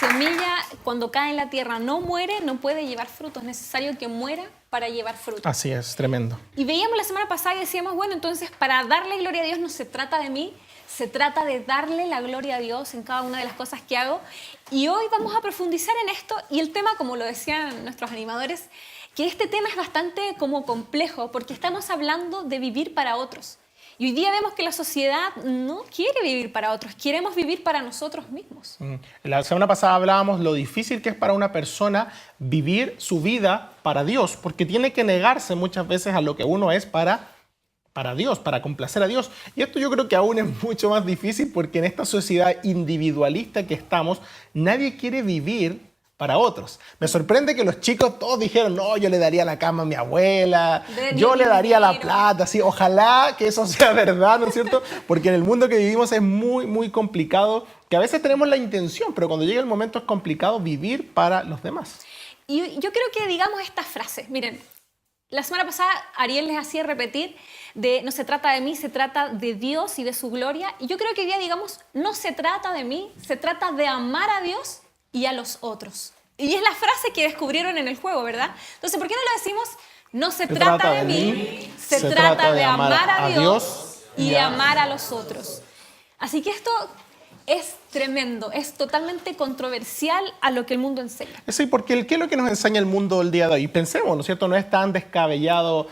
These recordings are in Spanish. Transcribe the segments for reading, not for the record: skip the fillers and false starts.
semilla cuando cae en la tierra no muere, no puede llevar fruto. Es necesario que muera para llevar fruto. Así es, tremendo. Y veíamos la semana pasada y decíamos, bueno, entonces para darle gloria a Dios no se trata de mí, se trata de darle la gloria a Dios en cada una de las cosas que hago. Y hoy vamos a profundizar en esto y el tema, como lo decían nuestros animadores, que este tema es bastante como complejo porque estamos hablando de vivir para otros. Y hoy día vemos que la sociedad no quiere vivir para otros, queremos vivir para nosotros mismos. La semana pasada hablábamos lo difícil que es para una persona vivir su vida para Dios, porque tiene que negarse muchas veces a lo que uno es para Dios, para complacer a Dios. Y esto yo creo que aún es mucho más difícil porque en esta sociedad individualista que estamos, nadie quiere vivir para otros. Me sorprende que los chicos todos dijeron, no, yo le daría la cama a mi abuela, yo le daría la plata, así, ojalá que eso sea verdad, ¿no es cierto? Porque en el mundo que vivimos es muy, muy complicado, que a veces tenemos la intención, pero cuando llega el momento es complicado vivir para los demás. Y yo creo que digamos estas frases, miren, la semana pasada Ariel les hacía repetir de no se trata de mí, se trata de Dios y de su gloria, y yo creo que hoy día digamos, no se trata de mí, se trata de amar a Dios y a los otros. Y es la frase que descubrieron en el juego, ¿verdad? Entonces, ¿por qué no lo decimos? No se trata de mí, se trata de amar a Dios y amar a los otros. Así que esto es tremendo, es totalmente controversial a lo que el mundo enseña. Sí, porque ¿qué es lo que nos enseña el mundo el día de hoy? Pensemos, ¿no es cierto? No es tan descabellado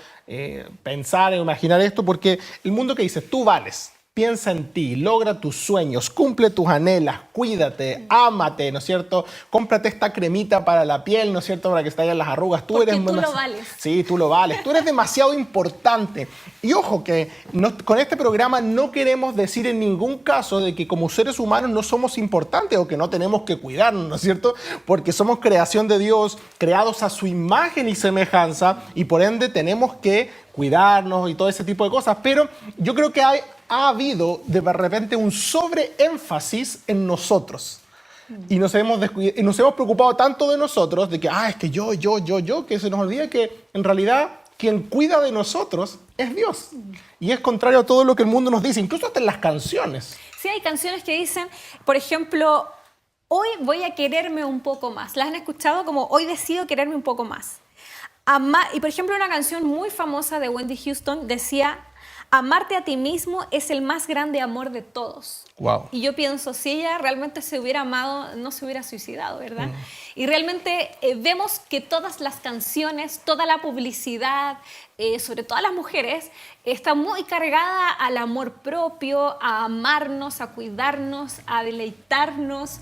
pensar e imaginar esto, porque el mundo que dice, tú vales. Piensa en ti, logra tus sueños, cumple tus anhelas, cuídate, ámate, ¿no es cierto? Cómprate esta cremita para la piel, ¿no es cierto? Para que estallen las arrugas. Porque tú lo vales. Sí, tú lo vales. Tú eres demasiado importante. Y ojo que con este programa no queremos decir en ningún caso de que como seres humanos no somos importantes o que no tenemos que cuidarnos, ¿no es cierto? Porque somos creación de Dios, creados a su imagen y semejanza y por ende tenemos que cuidarnos y todo ese tipo de cosas. Pero yo creo que ha habido de repente un sobreénfasis en nosotros. Y nos hemos preocupado tanto de nosotros, de que, es que yo, que se nos olvida que en realidad quien cuida de nosotros es Dios. Y es contrario a todo lo que el mundo nos dice, incluso hasta en las canciones. Sí, hay canciones que dicen, por ejemplo, hoy voy a quererme un poco más. ¿Las han escuchado? Como hoy decido quererme un poco más. Y por ejemplo, una canción muy famosa de Whitney Houston decía, amarte a ti mismo es el más grande amor de todos. Wow. Y yo pienso, si ella realmente se hubiera amado, no se hubiera suicidado, ¿verdad? Y realmente vemos que todas las canciones, toda la publicidad, sobre todo a las mujeres, está muy cargada al amor propio, a amarnos, a cuidarnos, a deleitarnos.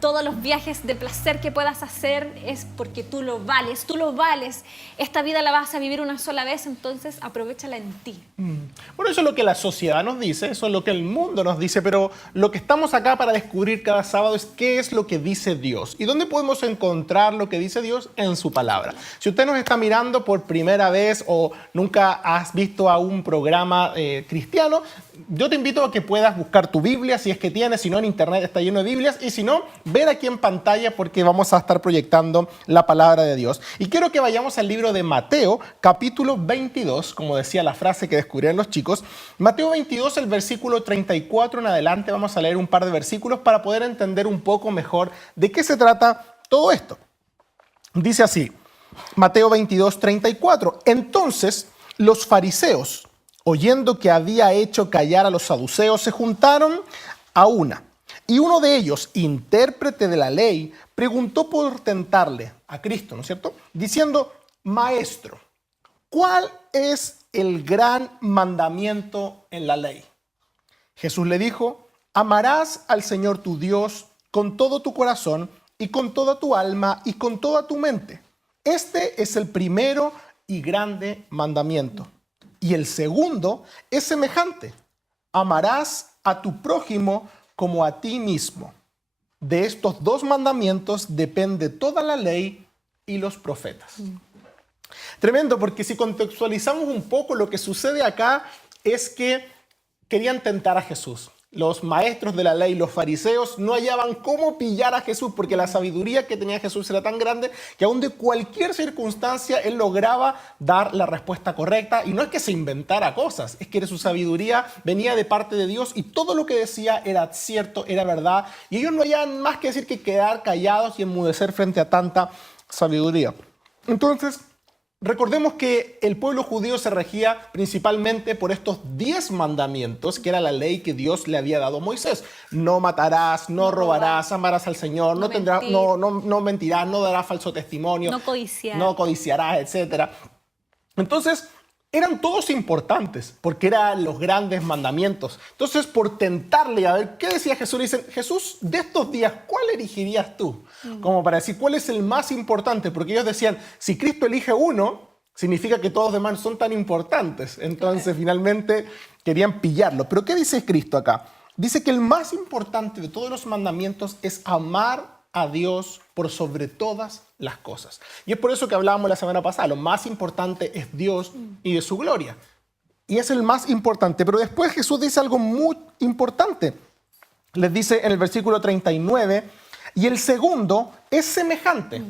Todos los viajes de placer que puedas hacer es porque tú lo vales, esta vida la vas a vivir una sola vez, entonces aprovéchala en ti. Bueno, eso es lo que la sociedad nos dice, eso es lo que el mundo nos dice, pero lo que estamos acá para descubrir cada sábado es qué es lo que dice Dios y dónde podemos encontrar lo que dice Dios en su palabra. Si usted nos está mirando por primera vez o nunca has visto a un programa cristiano, yo te invito a que puedas buscar tu Biblia, si es que tienes, si no en internet está lleno de Biblias, y si no, ver aquí en pantalla porque vamos a estar proyectando la palabra de Dios. Y quiero que vayamos al libro de Mateo, capítulo 22, como decía la frase que descubrieron los chicos. Mateo 22, el versículo 34 en adelante, vamos a leer un par de versículos para poder entender un poco mejor de qué se trata todo esto. Dice así, Mateo 22, 34. Entonces, los fariseos, oyendo que había hecho callar a los saduceos, se juntaron a una. Y uno de ellos, intérprete de la ley, preguntó por tentarle a Cristo, ¿no es cierto? Diciendo, Maestro, ¿cuál es el gran mandamiento en la ley? Jesús le dijo, amarás al Señor tu Dios con todo tu corazón y con toda tu alma y con toda tu mente. Este es el primero y grande mandamiento. Y el segundo es semejante. Amarás a tu prójimo como a ti mismo. De estos dos mandamientos depende toda la ley y los profetas. Tremendo, porque si contextualizamos un poco lo que sucede acá es que querían tentar a Jesús. los maestros de la ley, los fariseos, no hallaban cómo pillar a Jesús porque la sabiduría que tenía Jesús era tan grande que aún de cualquier circunstancia él lograba dar la respuesta correcta. Y no es que se inventara cosas, es que su sabiduría venía de parte de Dios y todo lo que decía era cierto, era verdad. Y ellos no hallaban más que decir que quedar callados y enmudecer frente a tanta sabiduría. Entonces, recordemos que el pueblo judío se regía principalmente por estos 10 mandamientos, que era la ley que Dios le había dado a Moisés. No matarás, no robarás, amarás al Señor, no mentirás, no darás falso testimonio, no codiciarás, etc. Entonces, eran todos importantes, porque eran los grandes mandamientos. Entonces, por tentarle a ver qué decía Jesús, le dicen, Jesús, de estos días, ¿cuál elegirías tú? Como para decir, ¿cuál es el más importante? Porque ellos decían, si Cristo elige uno, significa que todos los demás son tan importantes. Entonces, finalmente, querían pillarlo. Pero, ¿qué dice Cristo acá? Dice que el más importante de todos los mandamientos es amar a Dios por sobre todas las cosas. Y es por eso que hablábamos la semana pasada, lo más importante es Dios y de su gloria. Y es el más importante. Pero después Jesús dice algo muy importante. Les dice en el versículo 39, y el segundo es semejante.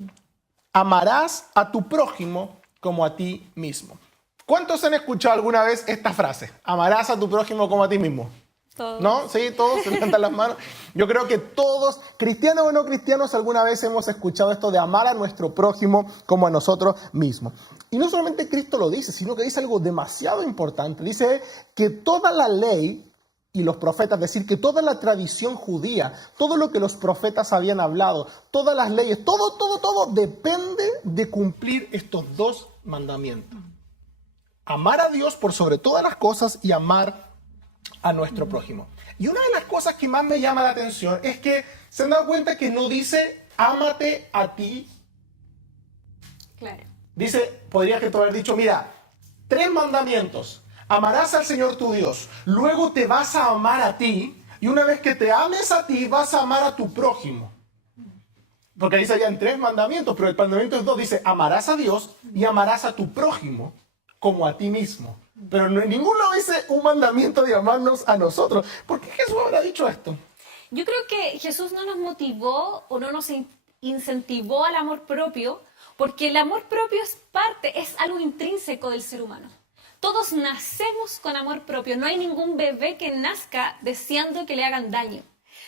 Amarás a tu prójimo como a ti mismo. ¿Cuántos han escuchado alguna vez esta frase? Amarás a tu prójimo como a ti mismo. Todos. ¿No? Sí, todos se levantan las manos. Yo creo que todos, cristianos o no cristianos, alguna vez hemos escuchado esto de amar a nuestro prójimo como a nosotros mismos. Y no solamente Cristo lo dice, sino que dice algo demasiado importante. Dice que toda la ley y los profetas, es decir, que toda la tradición judía, todo lo que los profetas habían hablado, todas las leyes, todo depende de cumplir estos 2 mandamientos. Amar a Dios por sobre todas las cosas y amar a nuestro prójimo. Y una de las cosas que más me llama la atención es que se han dado cuenta que no dice ámate a ti. Claro. Dice, podrías que tú haber dicho, mira, 3 mandamientos. Amarás al Señor tu Dios, luego te vas a amar a ti y una vez que te ames a ti vas a amar a tu prójimo. Porque dice allá en 3 mandamientos, pero el mandamiento es 2, dice amarás a Dios y amarás a tu prójimo como a ti mismo. Pero en ninguno dice un mandamiento de amarnos a nosotros. ¿Por qué Jesús habrá dicho esto? Yo creo que Jesús no nos motivó o no nos incentivó al amor propio, porque el amor propio es algo intrínseco del ser humano. Todos nacemos con amor propio. No hay ningún bebé que nazca deseando que le hagan daño.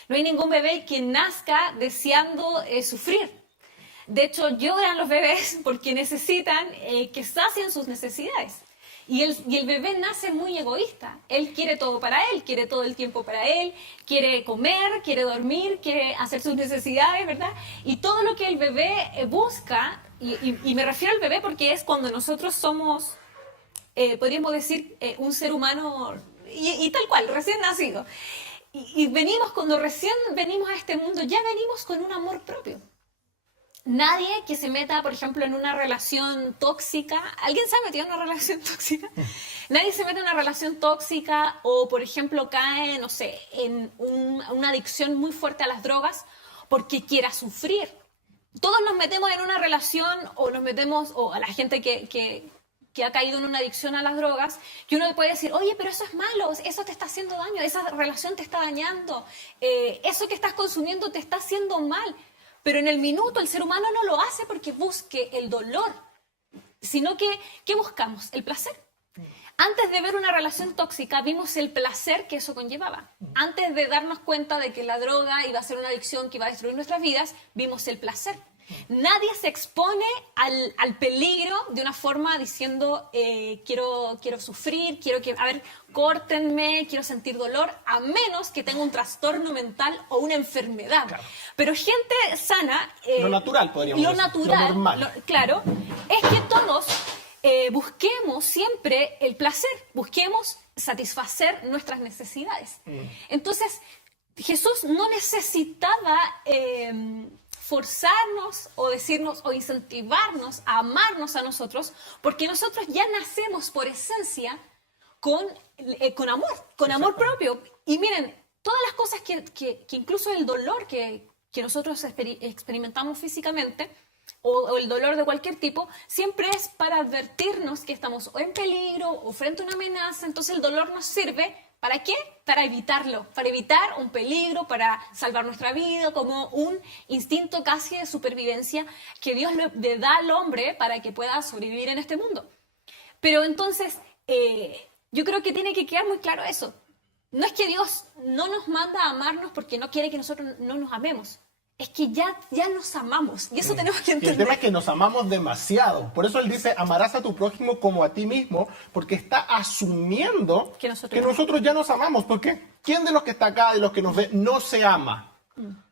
No hay ningún bebé que nazca deseando sufrir. De hecho, lloran los bebés porque necesitan que sacien sus necesidades. Y el bebé nace muy egoísta. Él quiere todo para él, quiere todo el tiempo para él, quiere comer, quiere dormir, quiere hacer sus necesidades, ¿verdad? Y todo lo que el bebé busca, y me refiero al bebé porque es cuando nosotros somos, podríamos decir, un ser humano y tal cual, recién nacido. Y cuando recién venimos a este mundo, ya venimos con un amor propio. Nadie que se meta, por ejemplo, en una relación tóxica. ¿Alguien se ha metido en una relación tóxica? Nadie se mete en una relación tóxica o, por ejemplo, cae, no sé, en una adicción muy fuerte a las drogas porque quiera sufrir. Todos nos metemos en una relación o a la gente que ha caído en una adicción a las drogas, que uno puede decir, oye, pero eso es malo, eso te está haciendo daño, esa relación te está dañando, eso que estás consumiendo te está haciendo mal. Pero en el minuto el ser humano no lo hace porque busque el dolor, sino que, ¿qué buscamos? El placer. Antes de ver una relación tóxica, vimos el placer que eso conllevaba. Antes de darnos cuenta de que la droga iba a ser una adicción que iba a destruir nuestras vidas, vimos el placer. Nadie se expone al peligro de una forma diciendo quiero sufrir, córtenme, quiero sentir dolor, a menos que tenga un trastorno mental o una enfermedad. Claro. Pero gente sana... lo natural, podríamos decir. Lo natural, lo normal. Claro, es que todos busquemos siempre el placer, busquemos satisfacer nuestras necesidades. Entonces, Jesús no necesitaba... forzarnos o decirnos o incentivarnos a amarnos a nosotros, porque nosotros ya nacemos por esencia con amor propio. Y miren, todas las cosas que incluso el dolor que nosotros experimentamos físicamente o el dolor de cualquier tipo, siempre es para advertirnos que estamos o en peligro o frente a una amenaza. Entonces el dolor nos sirve ¿Para qué? Para evitarlo, para evitar un peligro, para salvar nuestra vida, como un instinto casi de supervivencia que Dios le da al hombre para que pueda sobrevivir en este mundo. Pero entonces, yo creo que tiene que quedar muy claro eso. No es que Dios no nos manda a amarnos porque no quiere que nosotros no nos amemos. Es que ya nos amamos y eso tenemos que Y entender. el tema es que nos amamos demasiado. Por eso él dice, amarás a tu prójimo como a ti mismo, porque está asumiendo Que nosotros nosotros ya nos amamos. ¿Por qué? ¿Quién de los que está acá, de los que nos ve, no se ama?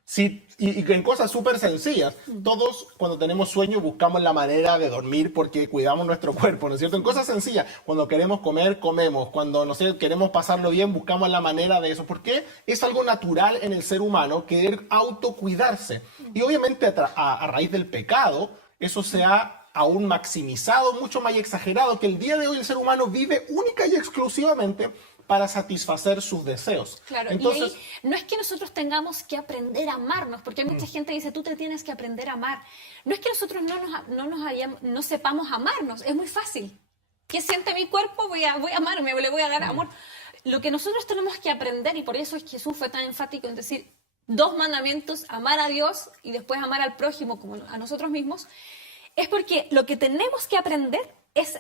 Sí, y en cosas súper sencillas. Todos cuando tenemos sueño buscamos la manera de dormir porque cuidamos nuestro cuerpo, ¿no es cierto? En cosas sencillas, cuando queremos comer, comemos. Cuando, no sé, queremos pasarlo bien, buscamos la manera de eso. Porque es algo natural en el ser humano querer autocuidarse. Y obviamente a raíz del pecado, eso se ha aún maximizado, mucho más exagerado, que el día de hoy el ser humano vive única y exclusivamente para satisfacer sus deseos. Claro, Entonces, y ahí no es que nosotros tengamos que aprender a amarnos, porque hay mucha gente que dice, tú te tienes que aprender a amar. No es que nosotros no sepamos amarnos, es muy fácil. ¿Qué siente mi cuerpo? Voy a amarme, le voy a dar amor. Lo que nosotros tenemos que aprender, y por eso es que Jesús fue tan enfático en decir 2 mandamientos, amar a Dios y después amar al prójimo como a nosotros mismos, es porque lo que tenemos que aprender es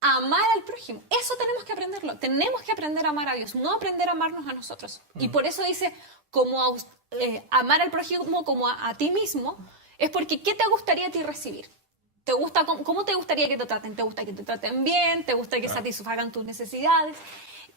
amar al prójimo. Eso tenemos que aprenderlo. Tenemos que aprender a amar a Dios, no aprender a amarnos a nosotros. Y por eso dice, amar al prójimo como a ti mismo, es porque ¿qué te gustaría a ti recibir? ¿Cómo te gustaría que te traten? ¿Te gusta que te traten bien? ¿Te gusta que satisfagan tus necesidades?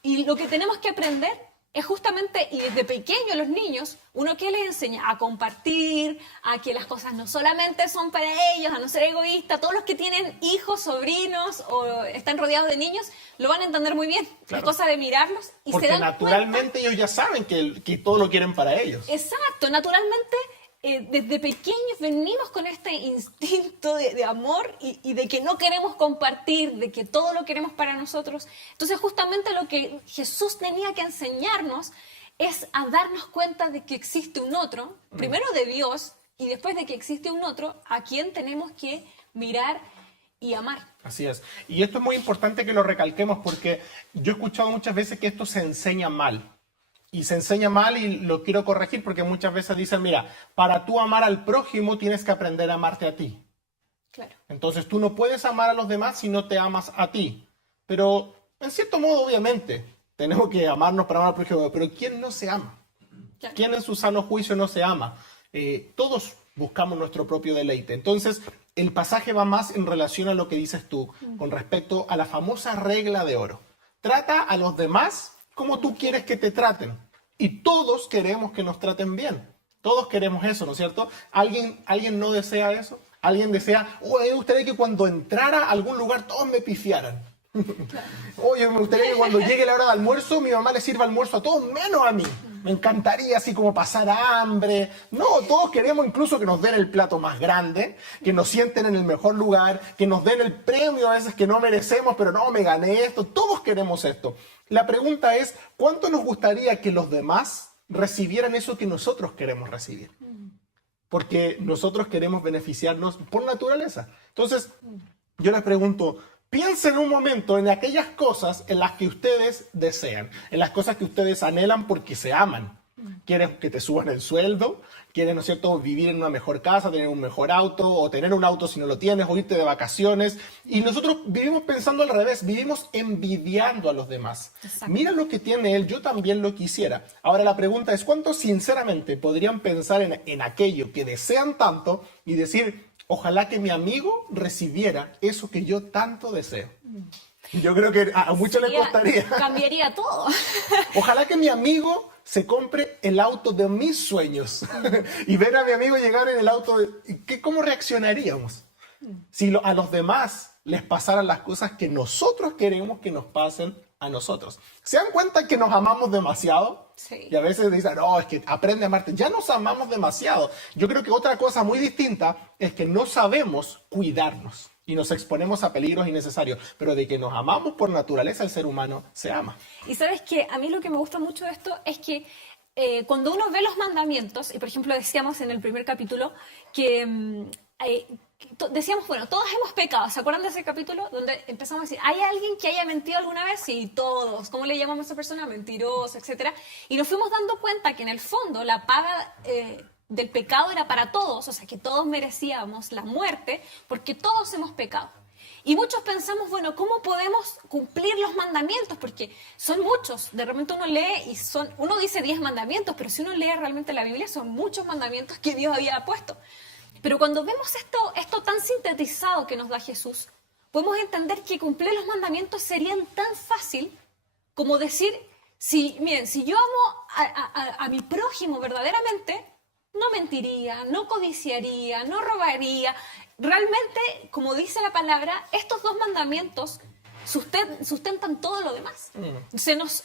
Y lo que tenemos que aprender es justamente, y desde pequeños los niños, uno que les enseña a compartir, a que las cosas no solamente son para ellos, a no ser egoísta. Todos los que tienen hijos, sobrinos o están rodeados de niños, lo van a entender muy bien. Claro. Es cosa de mirarlos y porque se dan naturalmente ellos ya saben que todo lo quieren para ellos. Exacto, naturalmente desde pequeños venimos con este instinto de amor y de que no queremos compartir, de que todo lo queremos para nosotros. Entonces justamente lo que Jesús tenía que enseñarnos es a darnos cuenta de que existe un otro, primero de Dios y después de que existe un otro a quien tenemos que mirar y amar. Así es. Y esto es muy importante que lo recalquemos porque yo he escuchado muchas veces que esto se enseña mal. Y se enseña mal y lo quiero corregir porque muchas veces dicen, mira, para tú amar al prójimo tienes que aprender a amarte a ti. Claro. Entonces tú no puedes amar a los demás si no te amas a ti. Pero en cierto modo, obviamente, tenemos que amarnos para amar al prójimo. Pero ¿quién no se ama? Claro. ¿Quién en su sano juicio no se ama? Todos buscamos nuestro propio deleite. Entonces, el pasaje va más en relación a lo que dices tú con respecto a la famosa regla de oro. Trata a los demás como tú quieres que te traten. Y todos queremos que nos traten bien. Todos queremos eso, ¿no es cierto? ¿Alguien no desea eso? ¿Alguien desea, me gustaría que cuando entrara a algún lugar todos me pifiaran? Oye, me gustaría que cuando llegue la hora de almuerzo mi mamá le sirva almuerzo a todos menos a mí. Me encantaría así como pasar hambre. No, todos queremos incluso que nos den el plato más grande, que nos sienten en el mejor lugar, que nos den el premio a veces que no merecemos, pero no, me gané esto. Todos queremos esto. La pregunta es, ¿cuánto nos gustaría que los demás recibieran eso que nosotros queremos recibir? Porque nosotros queremos beneficiarnos por naturaleza. Entonces, yo les pregunto, piensen un momento en aquellas cosas en las que ustedes desean, en las cosas que ustedes anhelan porque se aman. Quieren que te suban el sueldo, quieren, ¿no es cierto?, vivir en una mejor casa, tener un mejor auto, o tener un auto si no lo tienes, o irte de vacaciones. Y nosotros vivimos pensando al revés, vivimos envidiando a los demás. Exacto. Mira lo que tiene él, yo también lo quisiera. Ahora la pregunta es, ¿cuántos sinceramente podrían pensar en aquello que desean tanto y decir, ojalá que mi amigo recibiera eso que yo tanto deseo? Yo creo que a muchos les costaría. Cambiaría todo. Ojalá que mi amigo se compre el auto de mis sueños y ver a mi amigo llegar en el auto ¿cómo reaccionaríamos? Si a los demás les pasaran las cosas que nosotros queremos que nos pasen a nosotros. ¿Se dan cuenta que nos amamos demasiado? Sí. Y a veces dicen, no, es que aprende a amarte. Ya nos amamos demasiado. Yo creo que otra cosa muy distinta es que no sabemos cuidarnos y nos exponemos a peligros innecesarios. Pero de que nos amamos por naturaleza, el ser humano se ama. Y sabes que a mí lo que me gusta mucho de esto es que cuando uno ve los mandamientos, y por ejemplo decíamos en el primer capítulo que decíamos, bueno, todos hemos pecado. ¿Se acuerdan de ese capítulo donde empezamos a decir, ¿hay alguien que haya mentido alguna vez? Sí, todos. ¿Cómo le llamamos a esa persona? Mentiroso, etcétera. Y nos fuimos dando cuenta que en el fondo la paga del pecado era para todos, o sea, que todos merecíamos la muerte porque todos hemos pecado. Y muchos pensamos, bueno, ¿cómo podemos cumplir los mandamientos? Porque son muchos. De repente uno lee y uno dice 10 mandamientos, pero si uno lee realmente la Biblia, son muchos mandamientos que Dios había puesto. Pero cuando vemos esto tan sintetizado que nos da Jesús, podemos entender que cumplir los mandamientos serían tan fácil como decir, miren, si yo amo a mi prójimo verdaderamente, no mentiría, no codiciaría, no robaría. Realmente, como dice la palabra, estos 2 mandamientos sustentan todo lo demás. Se nos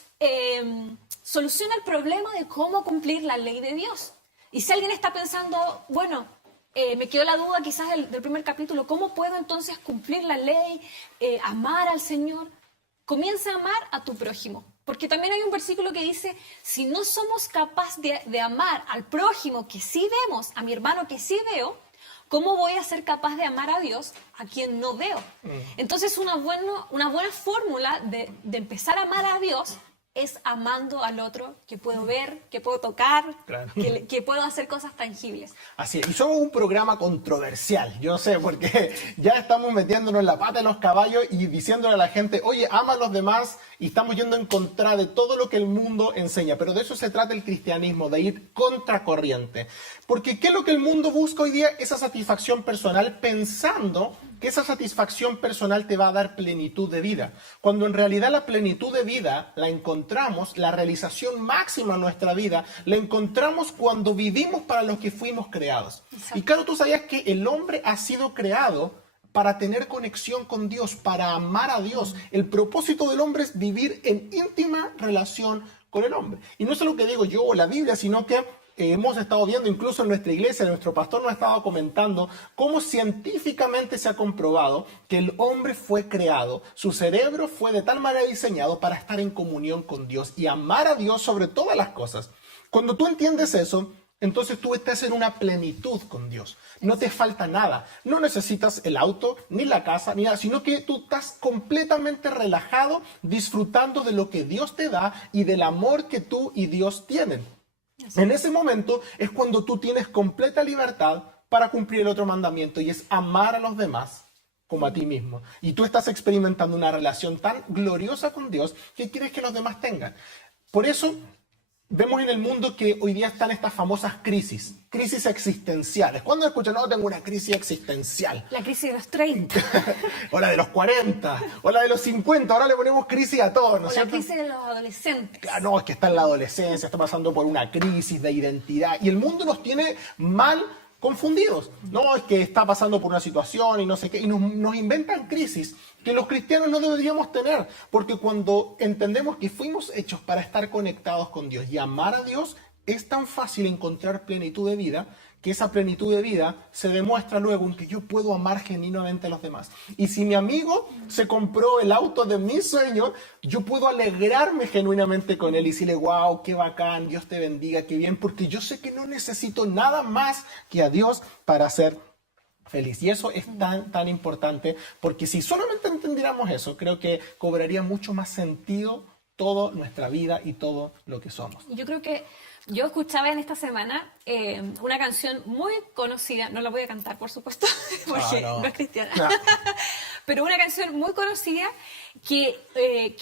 soluciona el problema de cómo cumplir la ley de Dios. Y si alguien está pensando, bueno, me quedó la duda quizás del primer capítulo, ¿cómo puedo entonces cumplir la ley, amar al Señor? Comienza a amar a tu prójimo. Porque también hay un versículo que dice, si no somos capaces de amar al prójimo que sí vemos, a mi hermano que sí veo, ¿cómo voy a ser capaz de amar a Dios a quien no veo? Entonces una buena fórmula de empezar a amar a Dios es amando al otro que puedo ver, que puedo tocar, claro, que puedo hacer cosas tangibles. Así es, y somos un programa controversial, yo sé, porque ya estamos metiéndonos en la pata de los caballos y diciéndole a la gente, oye, ama a los demás, y estamos yendo en contra de todo lo que el mundo enseña, pero de eso se trata el cristianismo, de ir contracorriente. Porque ¿qué es lo que el mundo busca hoy día? Esa satisfacción personal, pensando que esa satisfacción personal te va a dar plenitud de vida, cuando en realidad la plenitud de vida la encontramos, la realización máxima en nuestra vida, la encontramos cuando vivimos para los que fuimos creados. Exacto. Y claro, tú sabías que el hombre ha sido creado para tener conexión con Dios, para amar a Dios. El propósito del hombre es vivir en íntima relación con el hombre. Y no es lo que digo yo o la Biblia, sino que hemos estado viendo incluso en nuestra iglesia, nuestro pastor nos ha estado comentando cómo científicamente se ha comprobado que el hombre fue creado, su cerebro fue de tal manera diseñado para estar en comunión con Dios y amar a Dios sobre todas las cosas. Cuando tú entiendes eso, entonces tú estás en una plenitud con Dios. No te falta nada. No necesitas el auto, ni la casa, ni nada, sino que tú estás completamente relajado, disfrutando de lo que Dios te da y del amor que tú y Dios tienen. En ese momento es cuando tú tienes completa libertad para cumplir el otro mandamiento, y es amar a los demás como a ti mismo. Y tú estás experimentando una relación tan gloriosa con Dios que quieres que los demás tengan. Por eso vemos en el mundo que hoy día están estas famosas crisis existenciales. ¿Cuándo escuchan? No, tengo una crisis existencial. La crisis de los 30. O la de los 40, o la de los 50. Ahora le ponemos crisis a todos, ¿no es cierto? La crisis de los adolescentes. Claro, no, es que está en la adolescencia, está pasando por una crisis de identidad. Y el mundo nos tiene mal confundidos. No, es que está pasando por una situación y no sé qué. Y nos inventan crisis que los cristianos no deberíamos tener. Porque cuando entendemos que fuimos hechos para estar conectados con Dios y amar a Dios, es tan fácil encontrar plenitud de vida, que esa plenitud de vida se demuestra luego en que yo puedo amar genuinamente a los demás. Y si mi amigo se compró el auto de mis sueños, yo puedo alegrarme genuinamente con él y decirle, wow, qué bacán, Dios te bendiga, qué bien, porque yo sé que no necesito nada más que a Dios para ser feliz. Y eso es tan importante, porque si solamente entendiéramos eso, creo que cobraría mucho más sentido toda nuestra vida y todo lo que somos. Yo creo que yo escuchaba en esta semana una canción muy conocida, no la voy a cantar, por supuesto, porque no es cristiana, no. Pero una canción muy conocida que es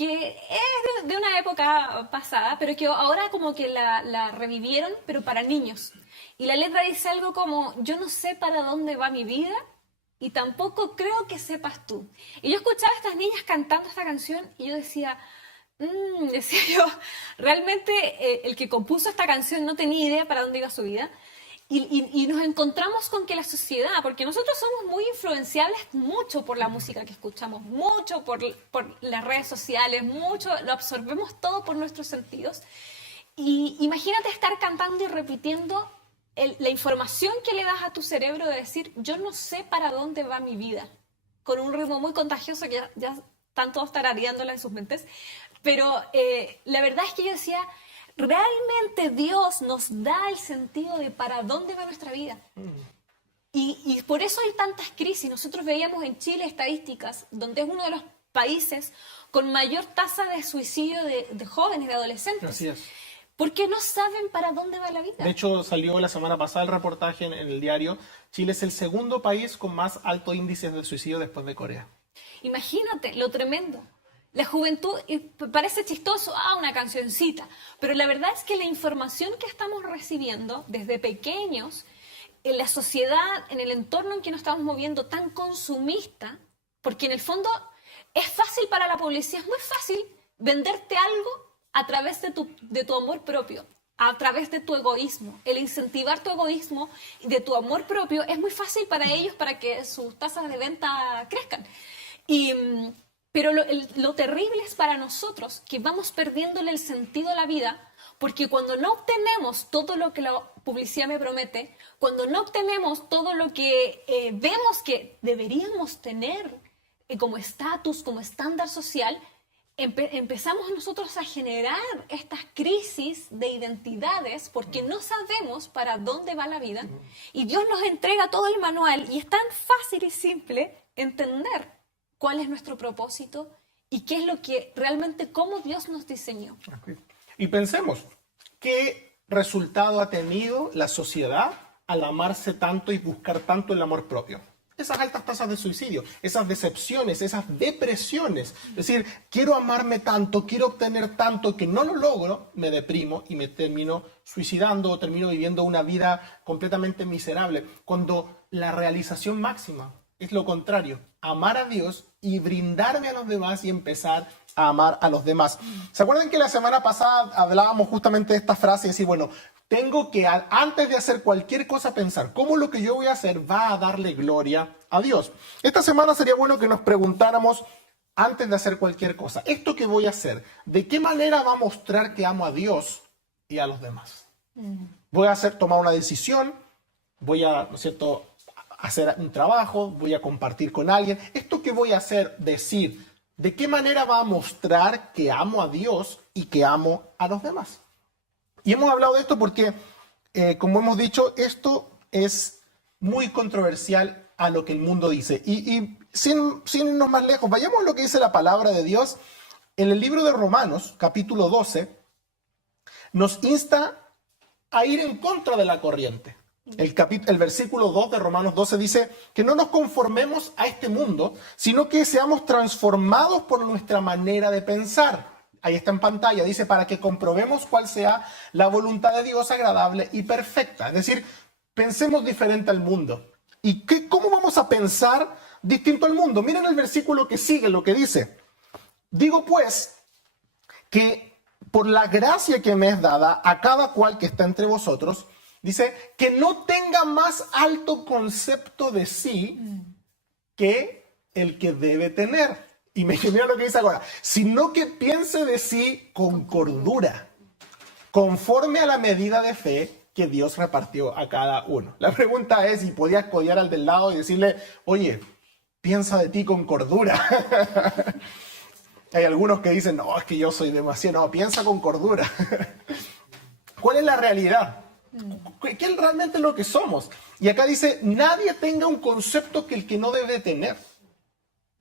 de una época pasada, pero que ahora como que la revivieron, pero para niños. Y la letra dice algo como, yo no sé para dónde va mi vida y tampoco creo que sepas tú. Y yo escuchaba a estas niñas cantando esta canción y yo decía yo, realmente el que compuso esta canción no tenía idea para dónde iba su vida. Y nos encontramos con que la sociedad, porque nosotros somos muy influenciables mucho por la música que escuchamos, mucho por las redes sociales, mucho, lo absorbemos todo por nuestros sentidos. Y imagínate estar cantando y repitiendo la información que le das a tu cerebro de decir, yo no sé para dónde va mi vida, con un ritmo muy contagioso que ya están todos tarareándola en sus mentes. Pero la verdad es que yo decía, realmente Dios nos da el sentido de para dónde va nuestra vida. Y por eso hay tantas crisis. Nosotros veíamos en Chile estadísticas donde es uno de los países con mayor tasa de suicidio de jóvenes, de adolescentes. Así es. Porque no saben para dónde va la vida. De hecho, salió la semana pasada el reportaje en el diario. Chile es el segundo país con más alto índice de suicidio después de Corea. Imagínate lo tremendo. La juventud, y parece chistoso, una cancioncita, pero la verdad es que la información que estamos recibiendo desde pequeños, en la sociedad, en el entorno en que nos estamos moviendo tan consumista, porque en el fondo es fácil para la publicidad, es muy fácil venderte algo a través de tu amor propio, a través de tu egoísmo. El incentivar tu egoísmo y de tu amor propio es muy fácil para ellos para que sus tasas de venta crezcan. Pero lo terrible es para nosotros que vamos perdiéndole el sentido a la vida, porque cuando no obtenemos todo lo que la publicidad me promete, cuando no obtenemos todo lo que vemos que deberíamos tener como estatus, como estándar social, empezamos nosotros a generar estas crisis de identidades porque no sabemos para dónde va la vida y Dios nos entrega todo el manual y es tan fácil y simple entender cuál es nuestro propósito y qué es lo que realmente, cómo Dios nos diseñó. Y pensemos, ¿qué resultado ha tenido la sociedad al amarse tanto y buscar tanto el amor propio? Esas altas tasas de suicidio, esas decepciones, esas depresiones. Es decir, quiero amarme tanto, quiero obtener tanto que no lo logro, me deprimo y me termino suicidando o termino viviendo una vida completamente miserable. Cuando la realización máxima es lo contrario, amar a Dios y brindarme a los demás y empezar a amar a los demás. ¿Se acuerdan que la semana pasada hablábamos justamente de esta frase y decir, bueno, tengo que, antes de hacer cualquier cosa, pensar cómo lo que yo voy a hacer va a darle gloria a Dios? Esta semana sería bueno que nos preguntáramos, antes de hacer cualquier cosa, ¿esto que voy a hacer, de qué manera va a mostrar que amo a Dios y a los demás? Voy a tomar una decisión, voy a, ¿no es cierto?, hacer un trabajo, voy a compartir con alguien. ¿Esto que voy a hacer, decir, de qué manera va a mostrar que amo a Dios y que amo a los demás? Y hemos hablado de esto porque, como hemos dicho, esto es muy controversial a lo que el mundo dice. Y sin irnos más lejos, vayamos a lo que dice la palabra de Dios. En el libro de Romanos, capítulo 12, nos insta a ir en contra de la corriente. El versículo 2 de Romanos 12 dice que no nos conformemos a este mundo, sino que seamos transformados por nuestra manera de pensar. Ahí está en pantalla, dice, para que comprobemos cuál sea la voluntad de Dios agradable y perfecta. Es decir, pensemos diferente al mundo. ¿Y cómo vamos a pensar distinto al mundo? Miren el versículo que sigue, lo que dice. Digo pues, que por la gracia que me es dada a cada cual que está entre vosotros, dice, que no tenga más alto concepto de sí que el que debe tener. Y mira lo que dice ahora, sino que piense de sí con cordura, conforme a la medida de fe que Dios repartió a cada uno. La pregunta es si podías codear al del lado y decirle, oye, piensa de ti con cordura. Hay algunos que dicen, no, es que yo soy demasiado, no, piensa con cordura. ¿Cuál es la realidad? ¿Qué es realmente lo que somos? Y acá dice, nadie tenga un concepto que el que no debe tener,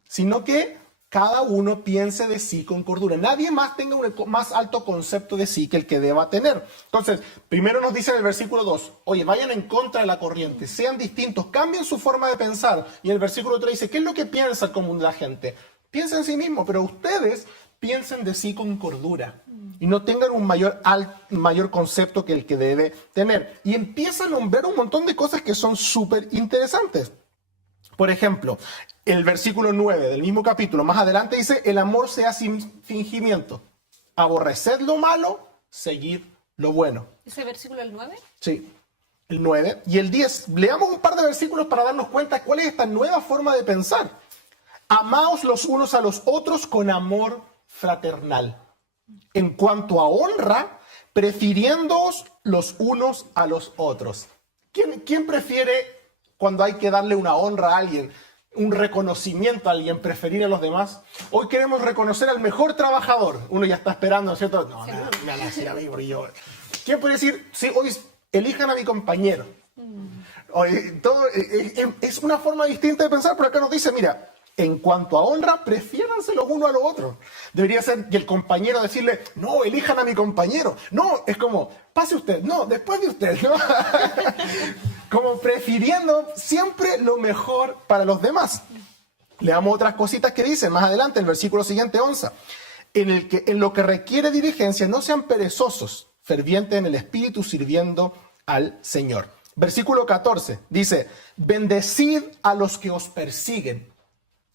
sino que cada uno piense de sí con cordura. Nadie más tenga un más alto concepto de sí que el que deba tener. Entonces, primero nos dice en el versículo 2, oye, vayan en contra de la corriente, sean distintos, cambien su forma de pensar. Y en el versículo 3 dice, ¿qué es lo que piensa el común de la gente? Piensa en sí mismo, pero ustedes piensen de sí con cordura y no tengan un mayor concepto que el que debe tener. Y empieza a nombrar un montón de cosas que son súper interesantes. Por ejemplo, el versículo 9 del mismo capítulo, más adelante dice, el amor sea sin fingimiento. Aborreced lo malo, seguid lo bueno. ¿Ese versículo el 9? Sí, el 9. Y el 10. Leamos un par de versículos para darnos cuenta cuál es esta nueva forma de pensar. Amaos los unos a los otros con amor fraternal. En cuanto a honra, prefiriéndoos los unos a los otros. ¿Quién prefiere, cuando hay que darle una honra a alguien, un reconocimiento a alguien, preferir a los demás? Hoy queremos reconocer al mejor trabajador. Uno ya está esperando, ¿cierto? No, me van a decir a mí, porque yo... ¿Quién puede decir, sí, hoy elijan a mi compañero? Oye, todo, es una forma distinta de pensar, pero acá nos dice, mira, en cuanto a honra, prefiéranse los unos a los otros. Debería ser que el compañero decirle, no, elijan a mi compañero. No, es como, pase usted, no, después de usted, ¿no? Como prefiriendo siempre lo mejor para los demás. Leamos otras cositas que dice más adelante, el versículo siguiente, 11. En lo que requiere diligencia, no sean perezosos, fervientes en el espíritu, sirviendo al Señor. Versículo 14 dice, bendecid a los que os persiguen.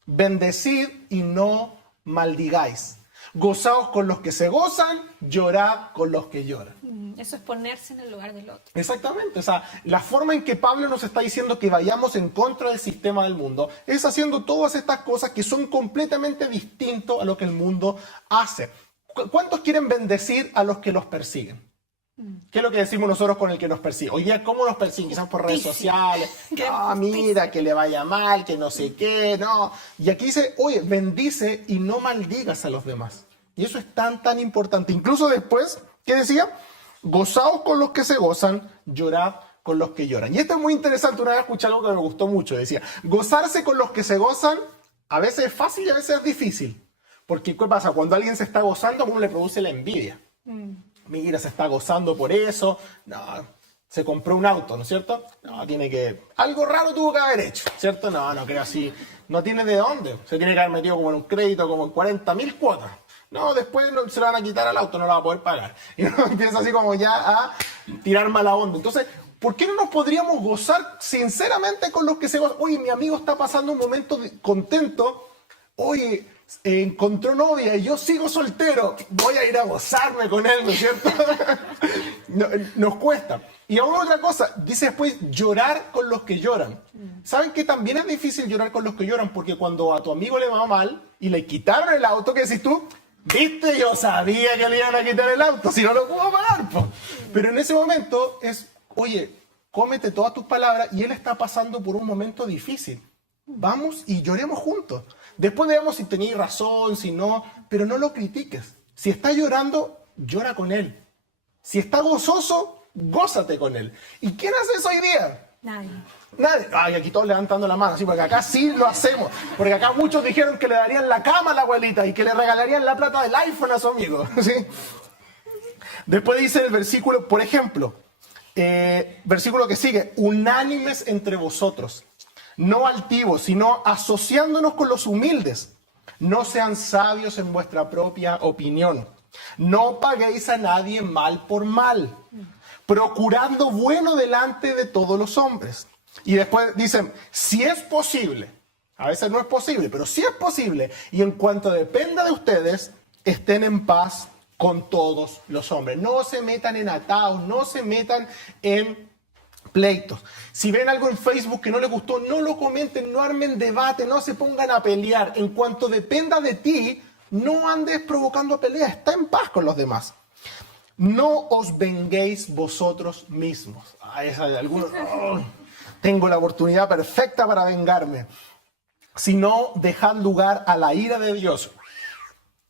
Bendecid y no maldigáis. Gozaos con los que se gozan, llorad con los que lloran. Eso es ponerse en el lugar del otro. Exactamente, o sea, la forma en que Pablo nos está diciendo que vayamos en contra del sistema del mundo es haciendo todas estas cosas que son completamente distintos a lo que el mundo hace. ¿Cuántos quieren bendecir a los que los persiguen? ¿Qué es lo que decimos nosotros con el que nos persigue? Oye, ¿cómo nos persiguen? Quizás por redes sociales. No, mira, que le vaya mal, que no sé qué, no. Y aquí dice, oye, bendice y no maldigas a los demás. Y eso es tan importante. Incluso después, ¿qué decía? Gozaos con los que se gozan, llorad con los que lloran. Y esto es muy interesante. Una vez escuché algo que me gustó mucho. Decía, gozarse con los que se gozan, a veces es fácil y a veces es difícil. Porque, ¿qué pasa? Cuando alguien se está gozando, a uno le produce la envidia. Mira, se está gozando por eso. No, se compró un auto, ¿no es cierto? No, tiene que... Algo raro tuvo que haber hecho, ¿cierto? No creo así. No tiene de dónde. Se tiene que haber metido como en un crédito, como en 40.000 cuotas. No, después se lo van a quitar al auto, no lo va a poder pagar. Y uno empieza así como ya a tirar mala onda. Entonces, ¿por qué no nos podríamos gozar sinceramente con los que se gozan? Oye, mi amigo está pasando un momento contento. Oye, encontró novia y yo sigo soltero. Voy a ir a gozarme con él, ¿no es cierto? Nos cuesta. Y aún otra cosa, dice después, llorar con los que lloran. ¿Saben que también es difícil llorar con los que lloran? Porque cuando a tu amigo le va mal y le quitaron el auto, ¿qué decís tú? ¿Viste? Yo sabía que le iban a quitar el auto, si no lo puedo pagar, po. Pero en ese momento es, oye, cómete todas tus palabras y él está pasando por un momento difícil. Vamos y lloremos juntos. Después veamos si tenéis razón, si no, pero no lo critiques. Si está llorando, llora con él. Si está gozoso, gózate con él. ¿Y quién hace eso hoy día? Nadie. Ay, aquí todos levantando la mano, sí, porque acá sí lo hacemos. Porque acá muchos dijeron que le darían la cama a la abuelita y que le regalarían la plata del iPhone a su amigo. ¿Sí? Después dice el versículo, por ejemplo, versículo que sigue, unánimes entre vosotros, no altivos, sino asociándonos con los humildes. No sean sabios en vuestra propia opinión. No paguéis a nadie mal por mal, procurando bueno delante de todos los hombres. Y después dicen, si es posible, a veces no es posible, pero si es posible, y en cuanto dependa de ustedes, estén en paz con todos los hombres. No se metan en atados, no se metan en pleitos. Si ven algo en Facebook que no les gustó, no lo comenten, no armen debate, no se pongan a pelear. En cuanto dependa de ti, no andes provocando peleas, está en paz con los demás. No os venguéis vosotros mismos. Esa de algunos, tengo la oportunidad perfecta para vengarme. Sino dejad lugar a la ira de Dios.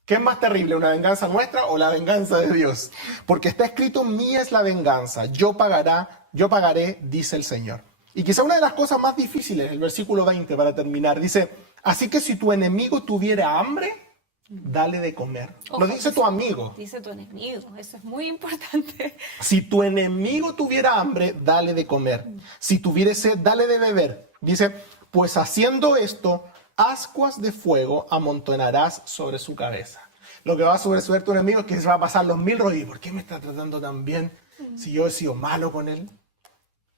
¿Qué es más terrible, una venganza nuestra o la venganza de Dios? Porque está escrito, mía es la venganza, yo pagaré, dice el Señor. Y quizá una de las cosas más difíciles, el versículo 20 para terminar, dice, así que si tu enemigo tuviera hambre, dale de comer. Ojo, Lo dice tu amigo. Dice tu enemigo, eso es muy importante. Si tu enemigo tuviera hambre, dale de comer. Si tuviere sed, dale de beber. Dice, pues haciendo esto, ascuas de fuego amontonarás sobre su cabeza. Lo que va a sobresuceder tu enemigo es que se va a pasar los 1000 rollos. ¿Por qué me está tratando tan bien si yo he sido malo con él?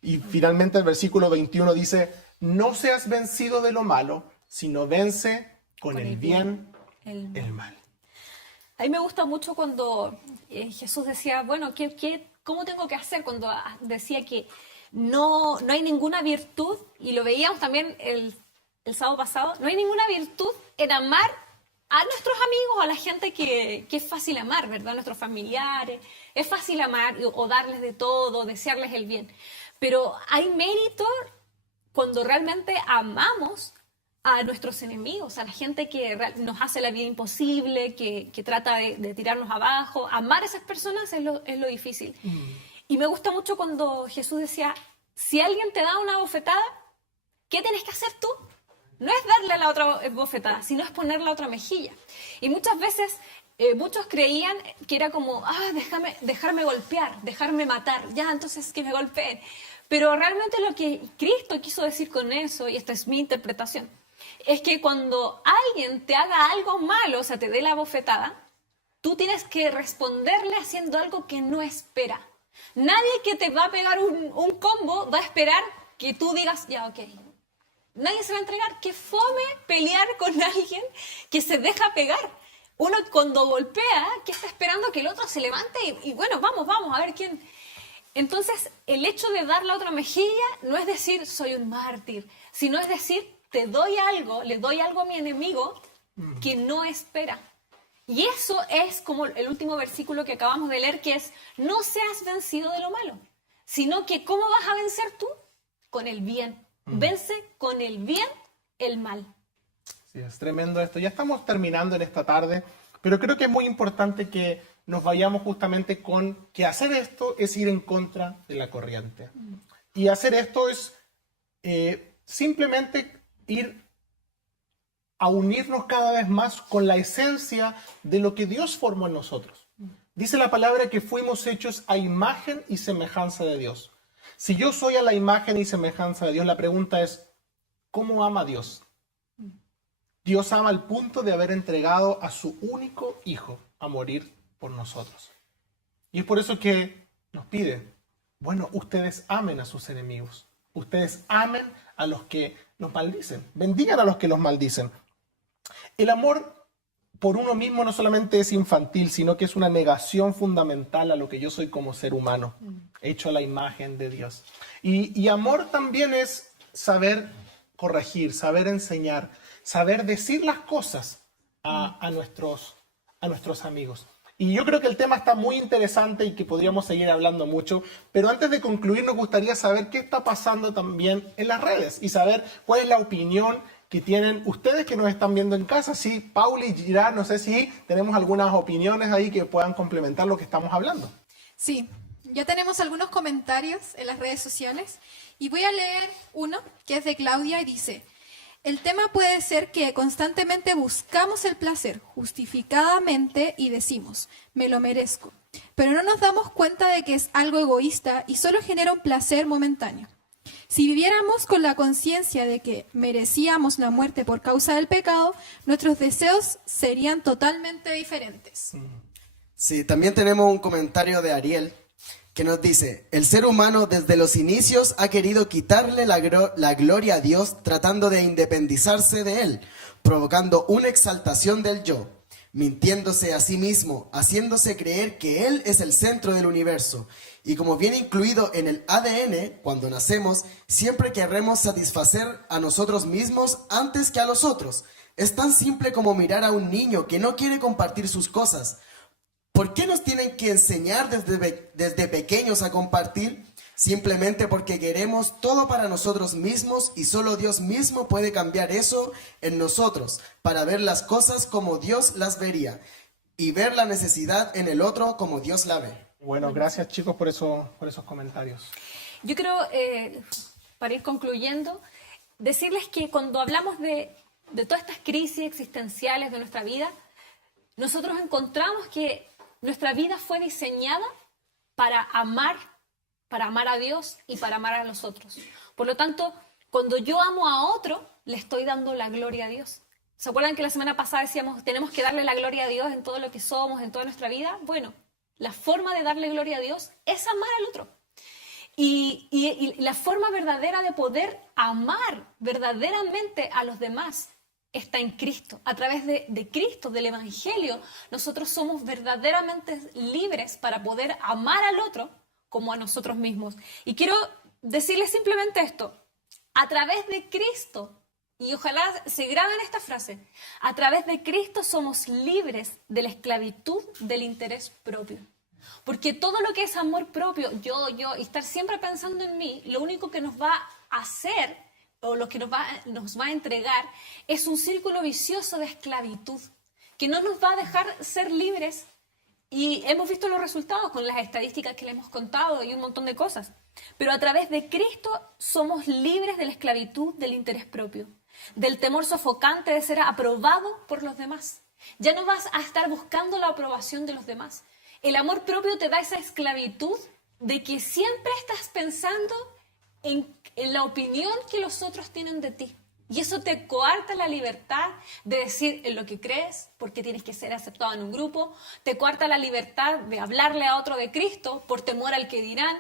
Y finalmente el versículo 21 dice, no seas vencido de lo malo, sino vence con el bien el mal. A mí me gusta mucho cuando Jesús decía, bueno, ¿cómo tengo que hacer? Cuando decía que no hay ninguna virtud, y lo veíamos también el sábado pasado, no hay ninguna virtud en amar a nuestros amigos, a la gente que es fácil amar, ¿verdad? A nuestros familiares, es fácil amar o darles de todo, desearles el bien. Pero hay mérito cuando realmente amamos a nuestros enemigos, a la gente que nos hace la vida imposible, que trata de tirarnos abajo. Amar a esas personas es lo difícil. Y me gusta mucho cuando Jesús decía, Si alguien te da una bofetada, ¿qué tienes que hacer tú? No es darle la otra bofetada, sino es poner la otra mejilla. Y muchas veces muchos creían que era como, dejarme golpear, dejarme matar, ya, entonces que me golpeen. Pero realmente lo que Cristo quiso decir con eso, y esta es mi interpretación, es que cuando alguien te haga algo malo, o sea, te dé la bofetada, tú tienes que responderle haciendo algo que no espera. Nadie que te va a pegar un combo va a esperar que tú digas, ya, ok. Nadie se va a entregar. Qué fome pelear con alguien que se deja pegar. Uno cuando golpea, que está esperando que el otro se levante y bueno, vamos, a ver quién. Entonces, el hecho de dar la otra mejilla no es decir soy un mártir, sino es decir, le doy algo a mi enemigo que no espera. Y eso es como el último versículo que acabamos de leer, que es, no seas vencido de lo malo, sino que ¿cómo vas a vencer tú? Con el bien. Vence con el bien el mal. Sí, es tremendo esto. Ya estamos terminando en esta tarde, pero creo que es muy importante que nos vayamos justamente con que hacer esto es ir en contra de la corriente. Y hacer esto es simplemente ir a unirnos cada vez más con la esencia de lo que Dios formó en nosotros. Dice la palabra que fuimos hechos a imagen y semejanza de Dios. Si yo soy a la imagen y semejanza de Dios, la pregunta es, ¿cómo ama Dios? Dios ama al punto de haber entregado a su único hijo a morir por nosotros. Y es por eso que nos pide, bueno, ustedes amen a sus enemigos. Ustedes amen a los que los maldicen. Bendigan a los que los maldicen. El amor por uno mismo no solamente es infantil, sino que es una negación fundamental a lo que yo soy como ser humano, hecho a la imagen de Dios. Y amor también es saber corregir, saber enseñar, saber decir las cosas a nuestros amigos. Y yo creo que el tema está muy interesante y que podríamos seguir hablando mucho, pero antes de concluir nos gustaría saber qué está pasando también en las redes y saber cuál es la opinión que tienen ustedes que nos están viendo en casa. Sí, Pauli y Gira, no sé si tenemos algunas opiniones ahí que puedan complementar lo que estamos hablando. Sí, ya tenemos algunos comentarios en las redes sociales y voy a leer uno que es de Claudia y dice: el tema puede ser que constantemente buscamos el placer justificadamente y decimos, me lo merezco, pero no nos damos cuenta de que es algo egoísta y solo genera un placer momentáneo. Si viviéramos con la conciencia de que merecíamos la muerte por causa del pecado, nuestros deseos serían totalmente diferentes. Sí, también tenemos un comentario de Ariel que nos dice, el ser humano desde los inicios ha querido quitarle la gloria a Dios tratando de independizarse de Él, provocando una exaltación del yo, mintiéndose a sí mismo, haciéndose creer que Él es el centro del universo. Y como viene incluido en el ADN, cuando nacemos, siempre querremos satisfacer a nosotros mismos antes que a los otros. Es tan simple como mirar a un niño que no quiere compartir sus cosas. ¿Por qué nos tienen que enseñar desde pequeños a compartir? Simplemente porque queremos todo para nosotros mismos y solo Dios mismo puede cambiar eso en nosotros para ver las cosas como Dios las vería y ver la necesidad en el otro como Dios la ve. Bueno, gracias chicos por esos comentarios. Yo creo, para ir concluyendo, decirles que cuando hablamos de todas estas crisis existenciales de nuestra vida, nosotros encontramos que nuestra vida fue diseñada para amar a Dios y para amar a los otros. Por lo tanto, cuando yo amo a otro, le estoy dando la gloria a Dios. ¿Se acuerdan que la semana pasada decíamos, tenemos que darle la gloria a Dios en todo lo que somos, en toda nuestra vida? Bueno, la forma de darle gloria a Dios es amar al otro. Y la forma verdadera de poder amar verdaderamente a los demás está en Cristo. A través de Cristo, del Evangelio, nosotros somos verdaderamente libres para poder amar al otro como a nosotros mismos. Y quiero decirles simplemente esto. A través de Cristo, y ojalá se graben esta frase, a través de Cristo somos libres de la esclavitud del interés propio. Porque todo lo que es amor propio, yo, y estar siempre pensando en mí, lo único que nos va a hacer, o lo que nos va a entregar, es un círculo vicioso de esclavitud, que no nos va a dejar ser libres Y hemos visto los resultados con las estadísticas que le hemos contado y un montón de cosas. Pero a través de Cristo somos libres de la esclavitud del interés propio, del temor sofocante de ser aprobado por los demás. Ya no vas a estar buscando la aprobación de los demás. El amor propio te da esa esclavitud de que siempre estás pensando en la opinión que los otros tienen de ti. Y eso te coarta la libertad de decir en lo que crees, porque tienes que ser aceptado en un grupo. Te coarta la libertad de hablarle a otro de Cristo por temor al que dirán.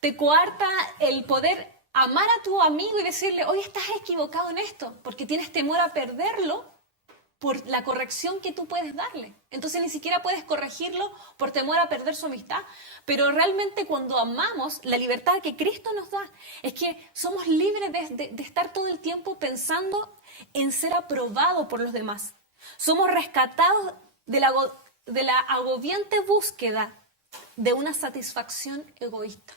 Te coarta el poder amar a tu amigo y decirle, oye, estás equivocado en esto, porque tienes temor a perderlo por la corrección que tú puedes darle. Entonces ni siquiera puedes corregirlo por temor a perder su amistad. Pero realmente cuando amamos, la libertad que Cristo nos da es que somos libres de estar todo el tiempo pensando en ser aprobados por los demás. Somos rescatados de la agobiante búsqueda de una satisfacción egoísta.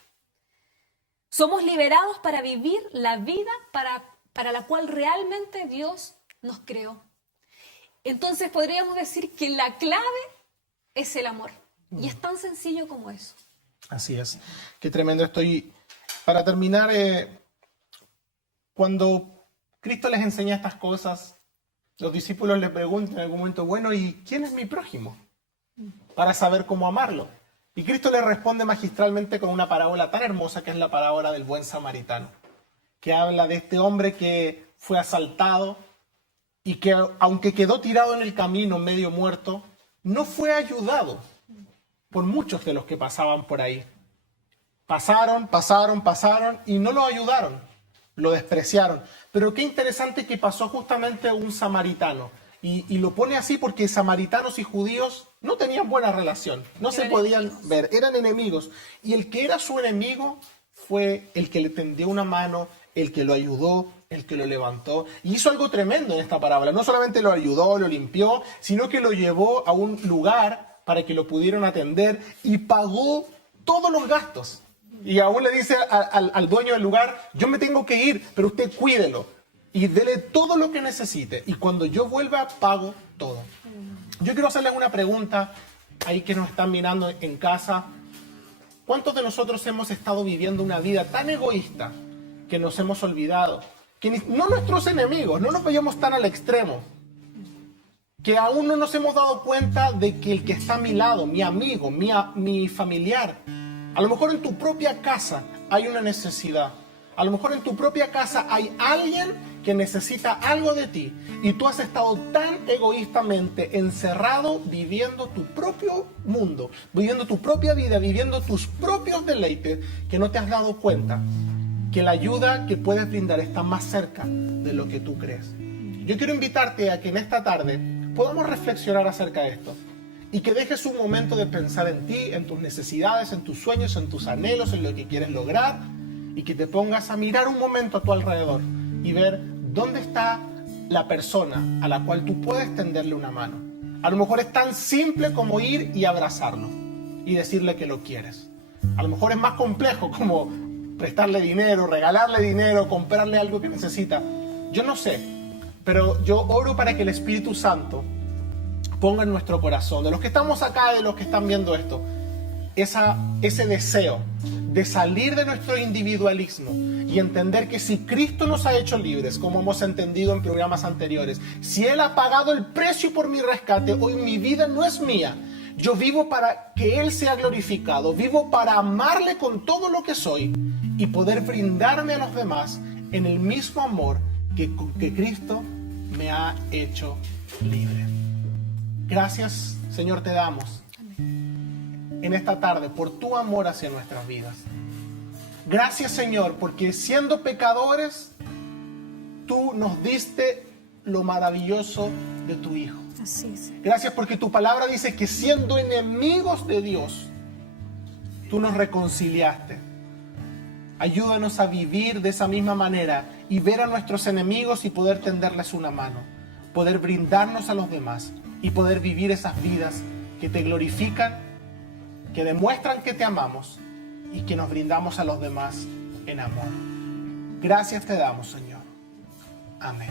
Somos liberados para vivir la vida para la cual realmente Dios nos creó. Entonces podríamos decir que la clave es el amor. Y es tan sencillo como eso. Así es. Qué tremendo estoy. Para terminar, cuando Cristo les enseña estas cosas, los discípulos le preguntan en algún momento, bueno, ¿y quién es mi prójimo? Para saber cómo amarlo. Y Cristo les responde magistralmente con una parábola tan hermosa que es la parábola del buen samaritano, que habla de este hombre que fue asaltado, y que aunque quedó tirado en el camino medio muerto, no fue ayudado por muchos de los que pasaban por ahí. Pasaron y no lo ayudaron, lo despreciaron. Pero qué interesante que pasó justamente un samaritano. Y lo pone así porque samaritanos y judíos no tenían buena relación, no se podían ver, eran enemigos. Y el que era su enemigo fue el que le tendió una mano, el que lo ayudó, el que lo levantó. Y hizo algo tremendo en esta parábola. No solamente lo ayudó, lo limpió, sino que lo llevó a un lugar para que lo pudieran atender y pagó todos los gastos. Y aún le dice al dueño del lugar, yo me tengo que ir, pero usted cuídelo y dele todo lo que necesite. Y cuando yo vuelva, pago todo. Yo quiero hacerles una pregunta ahí que nos están mirando en casa. ¿Cuántos de nosotros hemos estado viviendo una vida tan egoísta que nos hemos olvidado? Que no nuestros enemigos, no nos vayamos tan al extremo, que aún no nos hemos dado cuenta de que el que está a mi lado, mi amigo, mi familiar, a lo mejor en tu propia casa hay una necesidad, a lo mejor en tu propia casa hay alguien que necesita algo de ti y tú has estado tan egoístamente encerrado viviendo tu propio mundo, viviendo tu propia vida, viviendo tus propios deleites, que no te has dado cuenta que la ayuda que puedes brindar está más cerca de lo que tú crees. Yo quiero invitarte a que en esta tarde podamos reflexionar acerca de esto y que dejes un momento de pensar en ti, en tus necesidades, en tus sueños, en tus anhelos, en lo que quieres lograr, y que te pongas a mirar un momento a tu alrededor y ver dónde está la persona a la cual tú puedes tenderle una mano. A lo mejor es tan simple como ir y abrazarlo y decirle que lo quieres. A lo mejor es más complejo, como prestarle dinero, regalarle dinero, comprarle algo que necesita. Yo no sé, pero yo oro para que el Espíritu Santo ponga en nuestro corazón, de los que estamos acá, de los que están viendo esto, ese deseo de salir de nuestro individualismo y entender que si Cristo nos ha hecho libres, como hemos entendido en programas anteriores, si Él ha pagado el precio por mi rescate, hoy mi vida no es mía. Yo vivo para que Él sea glorificado, vivo para amarle con todo lo que soy y poder brindarme a los demás en el mismo amor que Cristo me ha hecho libre. Gracias, Señor, te damos en esta tarde por tu amor hacia nuestras vidas. Gracias, Señor, porque siendo pecadores, tú nos diste lo maravilloso de tu Hijo. Así es. Gracias porque tu palabra dice que siendo enemigos de Dios, tú nos reconciliaste. Ayúdanos a vivir de esa misma manera y ver a nuestros enemigos y poder tenderles una mano, poder brindarnos a los demás y poder vivir esas vidas que te glorifican, que demuestran que te amamos y que nos brindamos a los demás en amor. Gracias te damos, Señor. Amén.